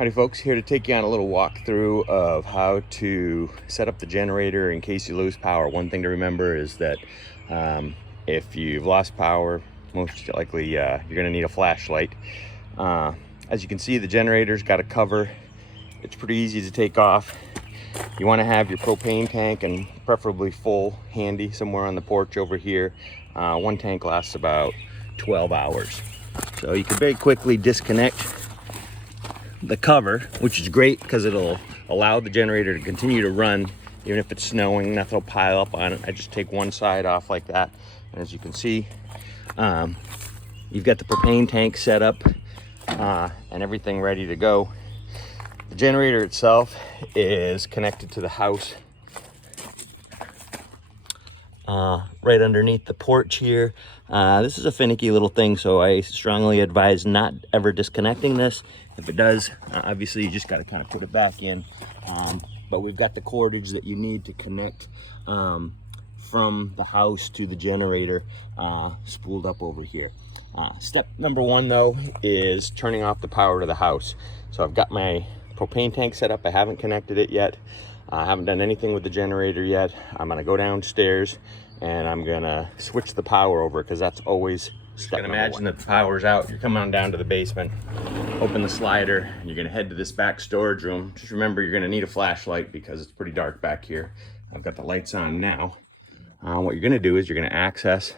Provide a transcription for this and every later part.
Howdy folks, here to take you on a little walkthrough of how to set up the generator in case you lose power. One thing to remember is that if you've lost power, most likely you're going to need a flashlight. As you can see, the generator's got a cover. It's pretty easy to take off. You want to have your propane tank, and preferably full, handy somewhere on the porch over here. One tank lasts about 12 hours. So you can very quickly disconnect the cover, which is great because it'll allow the generator to continue to run even if it's snowing. Nothing will pile up on it. I just take one side off like that, and as you can see, you've got the propane tank set up and everything ready to go. The generator itself is connected to the house right underneath the porch here. This is a finicky little thing, so I strongly advise not ever disconnecting this. If it does, obviously you just got to kind of put it back in. But we've got the cordage that you need to connect from the house to the generator spooled up over here. Step number one though is turning off the power to the house. So I've got my propane tank set up. I haven't connected it yet. I haven't done anything with the generator yet. I'm gonna go downstairs and I'm gonna switch the power over because that's always step number one. Imagine that the power's out. You're coming on down to the basement, open the slider, and you're gonna head to this back storage room. Just remember, you're gonna need a flashlight because it's pretty dark back here. I've got the lights on now. What you're gonna do is you're gonna access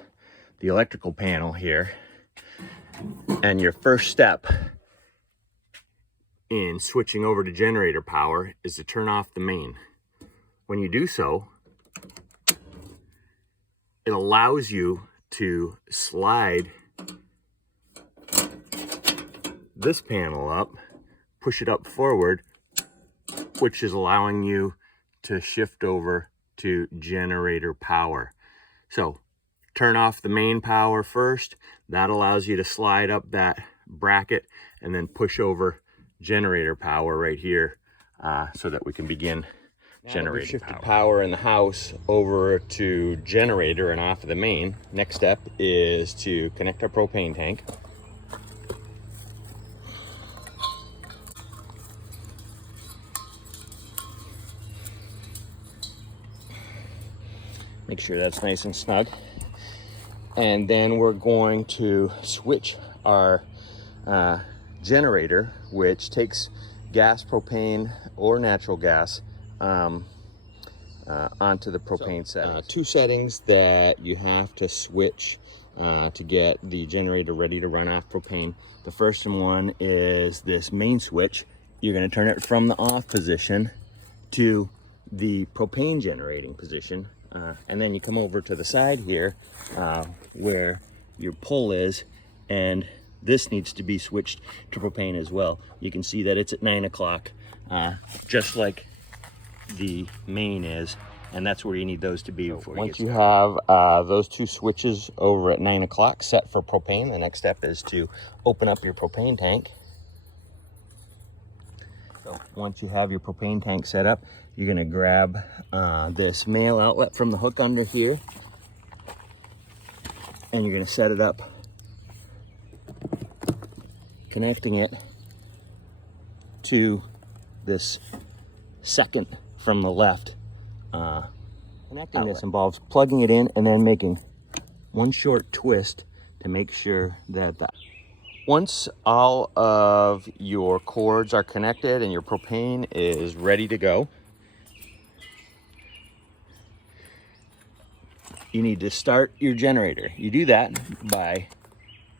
the electrical panel here, and your first step in switching over to generator power is to turn off the main. When you do so, it allows you to slide this panel up, push it up forward, which is allowing you to shift over to generator power. So turn off the main power first. That allows you to slide up that bracket and then push over generator power right here so that we can begin generating shifted power in the house over to generator and off of the main. Next step is to connect our propane tank. Make sure that's nice and snug. And then we're going to switch our generator, which takes gas, propane, or natural gas onto the propane settings. Two settings that you have to switch to get the generator ready to run off propane. The first one is this main switch. You're going to turn it from the off position to the propane generating position, and then you come over to the side here where your pull is, and this needs to be switched to propane as well. You can see that it's at 9 o'clock, just like the main is, and that's where you need those to be. Once you have those two switches over at 9 o'clock set for propane, the next step is to open up your propane tank. So once you have your propane tank set up, you're gonna grab this male outlet from the hook under here, and you're gonna set it up, connecting it to this second from the left. Connecting this involves plugging it in and then making one short twist to make sure that once all of your cords are connected and your propane is ready to go, you need to start your generator. You do that by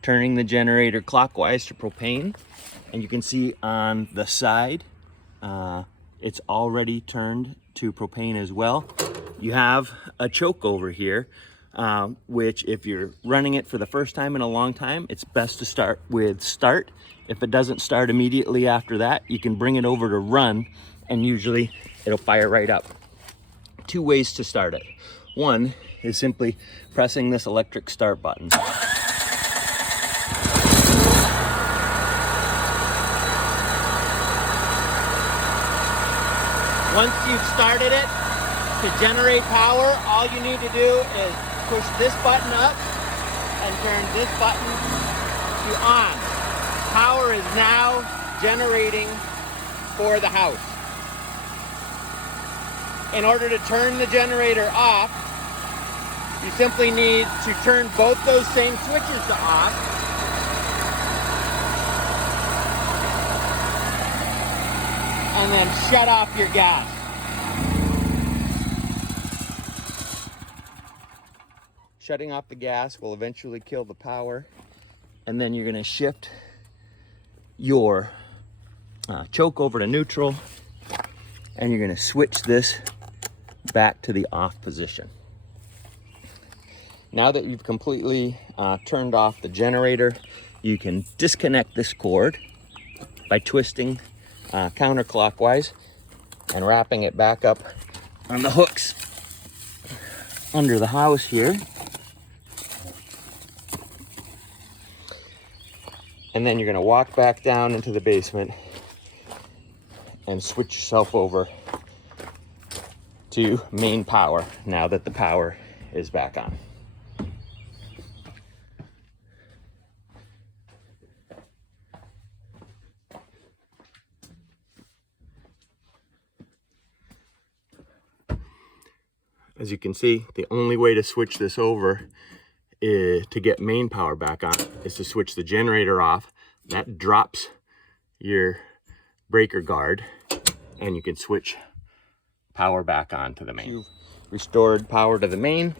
turning the generator clockwise to propane, and you can see on the side it's already turned to propane as well. You have a choke over here, which if you're running it for the first time in a long time, it's best to start with start. If it doesn't start immediately after that, you can bring it over to run, and usually it'll fire right up. Two ways to start it. One is simply pressing this electric start button. Once you've started it to generate power, all you need to do is push this button up and turn this button to on. Power is now generating for the house. In order to turn the generator off, you simply need to turn both those same switches to off. And then shut off your gas. Shutting off the gas will eventually kill the power. And then you're gonna shift your choke over to neutral, and you're gonna switch this back to the off position. Now that you've completely turned off the generator, you can disconnect this cord by twisting counterclockwise and wrapping it back up on the hooks under the house here. And then you're gonna walk back down into the basement and switch yourself over to main power now that the power is back on. As you can see, the only way to switch this over to get main power back on is to switch the generator off. That drops your breaker guard, and you can switch power back on to the main. You've restored power to the main.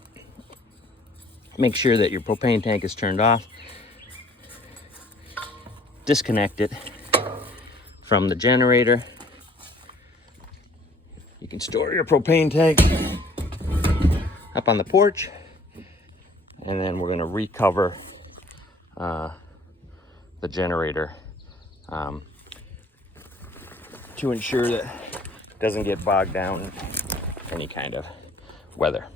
Make sure that your propane tank is turned off. Disconnect it from the generator. You can store your propane tank up on the porch, and then we're going to recover the generator to ensure that it doesn't get bogged down in any kind of weather.